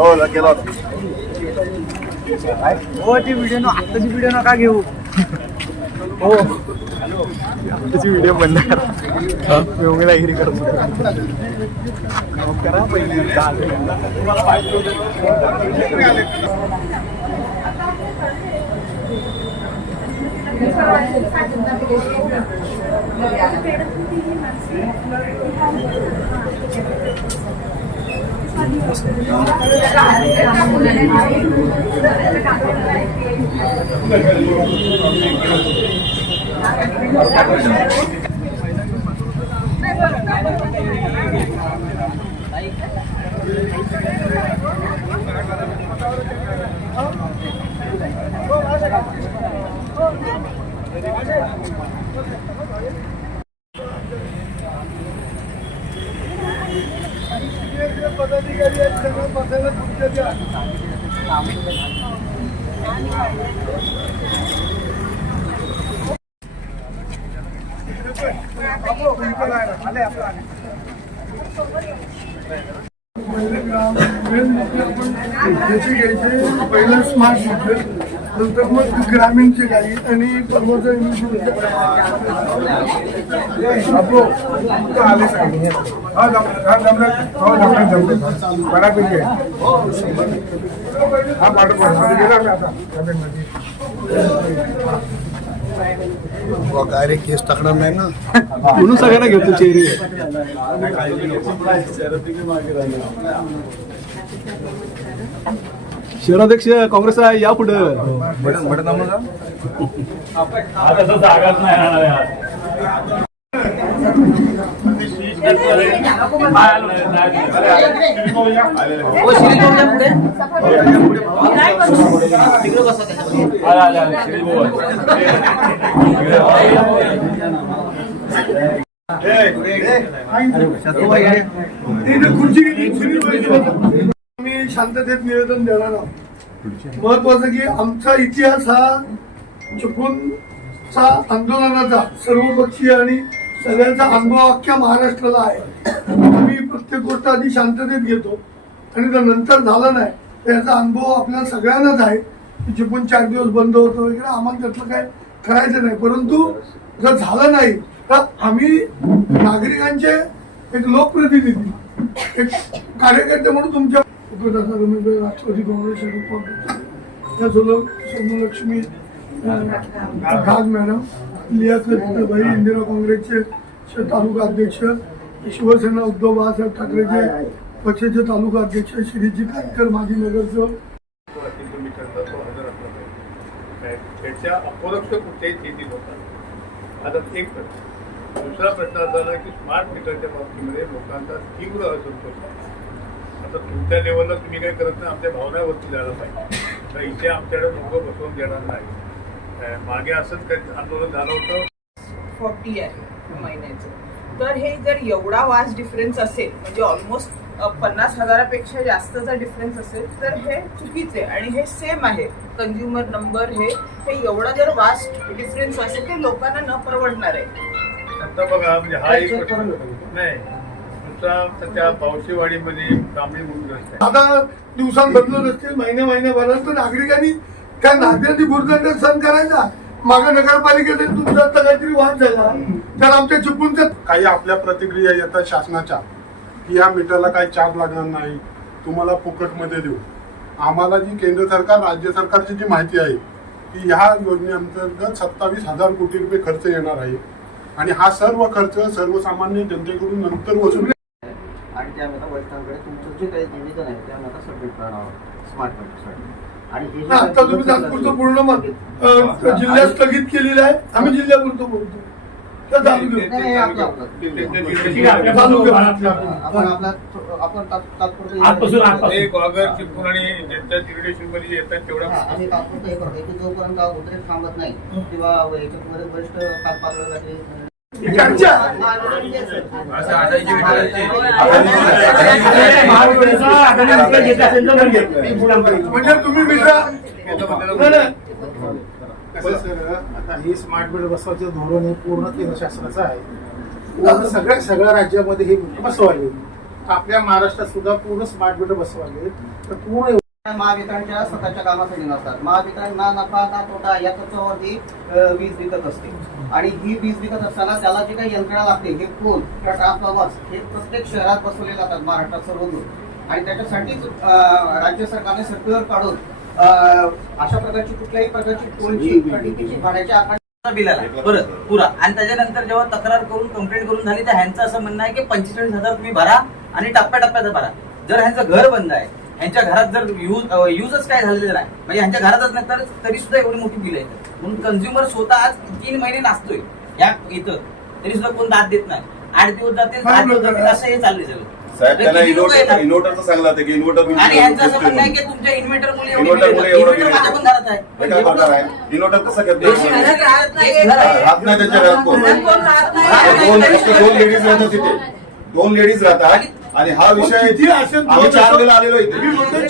हो केला होता हो ती व्हिडिओ न आत्ताची व्हिडिओ नका घेऊ. हो. त्याची व्हिडिओ बंद करा योगिरागिरी करत करा पहिली तुम्हाला पाहिजे पदाधिकारी आहेत सगळं बसायला द्या पहिलं स्मार्ट नंतर मग ग्रामीणचे गाडी आणि परवाचं आपलो तो आले सांगितले हा जमलं हा जमलं हो जमलं जमलं बऱ्यापैकी आहे हा पाठोपाठमध्ये गेला मी आता कॅबिनमध्ये. काय रे केस टाकणार नाही ना म्हणून सगळ्यांना घेतो चेहरे शहराध्यक्ष काँग्रेस आहे या पुढं. आम्ही शांततेत निवेदन देणार आहोत. महत्वाचं की आमचा इतिहास हा चुकूनचा आंदोलनाचा सर्वपक्षीय आणि सगळ्यांचा अनुभव अख्ख्या महाराष्ट्राला आहे. आम्ही प्रत्येक गोष्ट आधी शांततेत घेतो. आणि जर नंतर झालं नाही तर याचा अनुभव आपल्या सगळ्यांनाच आहे. चिपून चार दिवस बंद होतं वगैरे आम्हाला त्यातलं काय करायचं नाही. परंतु जर झालं नाही तर आम्ही नागरिकांचे एक लोकप्रतिनिधी एक कार्यकर्ते म्हणून तुमच्या राष्ट्रपती राष्ट्रवादी काँग्रेस शरद पवार त्या सोमलक्ष्मी अं, घाग मॅडम लियाकत भाई इंदिरा काँग्रेसचे तालुका अध्यक्ष शिवसेना उद्धव बाळासाहेब ठाकरेचे पक्षाचे तालुका अध्यक्ष श्रीजी कायकर माजी नगरसेवक. त्याच्या अपरोक्ष कुठेही शेती होतात आता एक प्रश्न. दुसरा प्रश्न असा झाला की स्मार्ट मीटरच्या बाबतीमध्ये लोकांचा तीव्र असंतोष आहे. आता तुमच्या लेवलला तुम्ही काय करत नाही आमच्या भावनावरती जायला पाहिजे. तर इथे आमच्याकडे लोक बसवून देणार नाही मागे असंच काही आंदोलन झालं होतं? फोर्टी आहे महिन्याचं. तर हे जर एवढा वास्ट डिफरन्स असेल म्हणजे ऑलमोस्ट पन्नास हजारापेक्षा जास्तचा डिफरन्स असेल तर हे चुकीचे आणि हे सेम आहे. कंझ्युमर नंबर हे हे एवढा जर वास्ट डिफरन्स असेल ते लोकांना न परवडणार आहे. आता बघा म्हणजे हा एक प्रश्न नाही. तांबडी म्हणून रस्ता आता दिवसांत बदलत असतील महिन्या महिन्याभरात तर नागरिकांनी त्या नागरिकांनी भुर्दंड सहन करायचा. मागं नगरपालिकेचा तुमचा आता काहीतरी वाद झाला. तर आमच्या चिपळूणचं काही आपल्या प्रतिक्रिया येतात शासनाच्या की या मीटरला काही चार्ज लागणार नाही. तुम्हाला फुकटमध्ये देऊ. आम्हाला जी केंद्र सरकार राज्य सरकारची जी माहिती आहे की ह्या योजनेअंतर्गत सत्तावीस हजार कोटी रुपये खर्च येणार आहे. आणि हा सर्व खर्च सर्वसामान्य जनतेकडून नंतर वसूल आणि त्यामध्ये वरिष्ठांकडे तुमचं जे काही निवेदन आहे त्यामध्ये आता सबमिट करणार आहोत. स्मार्ट मीटरसाठी आता तुम्ही तात्पुरतं पूर्ण जिल्ह्यात स्थगित केलेलं आहे. आम्ही जिल्ह्यापुरतं बोलतो. आम्ही तात्पुरतं हे करतो की जोपर्यंत उद्रेक थांबत नाही किंवा याच्यामध्ये वरिष्ठ म्हणजे तुम्ही आता ही स्मार्ट मीटर बसवायचं धोरण हे पूर्ण केंद्र शासनाचं आहे. सगळ्या सगळ्या राज्यामध्ये हे बसवायला आपल्या महाराष्ट्रात सुद्धा पूर्ण स्मार्ट मीटर बसवाले तर पूर्ण महावितरणच्या स्वतःच्या कामासाठी नसतात महावितरण ना नफा ना तोटा या खर्चावरती वीज विकत असते. आणि ही वीज विकत असताना त्याला जे काही यंत्रणा लागते हे पोल किंवा ट्रान्सफॉर्मर्स हे प्रत्येक शहरात बसवले जातात महाराष्ट्रात सर्वदूर आणि त्याच्यासाठीच राज्य सरकारने सर्क्युलर काढून अशा प्रकारची कुठल्याही प्रकारची पोलची किंवा DP भाड्याची आकार बिल आला परत पुरा. आणि त्याच्यानंतर जेव्हा तक्रार करून कंप्लेंट करून झाली तर ह्यांचं असं म्हणणं आहे की पंचेचाळीस हजार तुम्ही भरा आणि टप्प्याटप्प्यात भरा. जर ह्यांचं घर बंद आहे ह्यांच्या घरात जर यूज युजच काय झालेलं नाही म्हणजे ह्यांच्या घरातच नाही तर तरी सुद्धा एवढी मोठी बिल आहे. म्हणून कन्झ्युमर स्वतः आज तीन महिने नाचतोय या इथं. तरी सुद्धा कोण दाद देत नाही. आठ दिवस जातील असं हे चाललंय सगळं. साहेब त्याला इन्व्हर्टर येतात? इन्व्हर्टरचं सांगलं होतं की इन्व्हर्टर आणि यांचं असं म्हणणं आहे की तुमच्या इन्व्हर्टर मुळे मुळे. एवढं माझ्या पण घरात आहे. प्रकार आहे? इन्व्हर्टर कसं राहत नाही, त्यांच्या घरात कोण. आणि दोन लेडीज राहतात तिथे. दोन लेडीज राहतात. आणि हा विषय आम्ही चार वेळेला आलेलो इथे.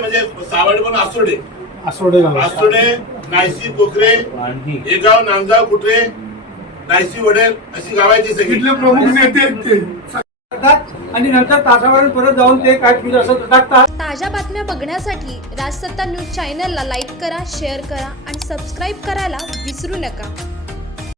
म्हणजे सावड पण आसुर्डे. आसोडे गाव. आसुर्डे नायसी कोकरे एगाव नांदगाव कुटरे नायसी वडेल अशी गावाची सगळी. इथले प्रमुख नेते आहेत ते. आणि नंतर तासावर परत जाऊन ते काय फीज असं टाकतात. ताज्या बातम्या बघण्यासाठी राजसत्ता न्यूज चॅनलला लाईक करा शेअर करा आणि सबस्क्राईब करायला विसरू नका.